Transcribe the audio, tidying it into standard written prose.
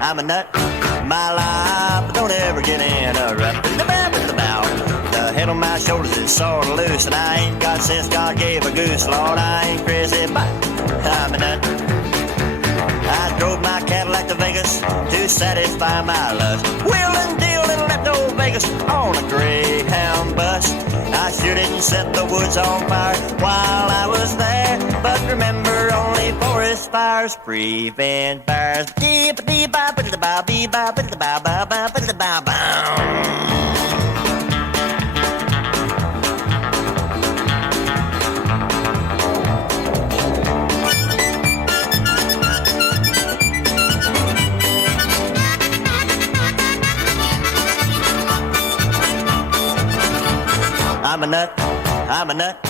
I'm a nut, my life don't ever get interrupted. The head on my shoulders is sort of loose, and I ain't got sense God gave a goose. Lord, I ain't crazy, but I'm a nut. I drove my Cadillac to Vegas to satisfy my lust. Wheel and deal and left old Vegas on a Greyhound bus. I sure didn't set the woods on fire while I was there, but remember only forest fires prevent fires. I'm a nut, I'm a nut,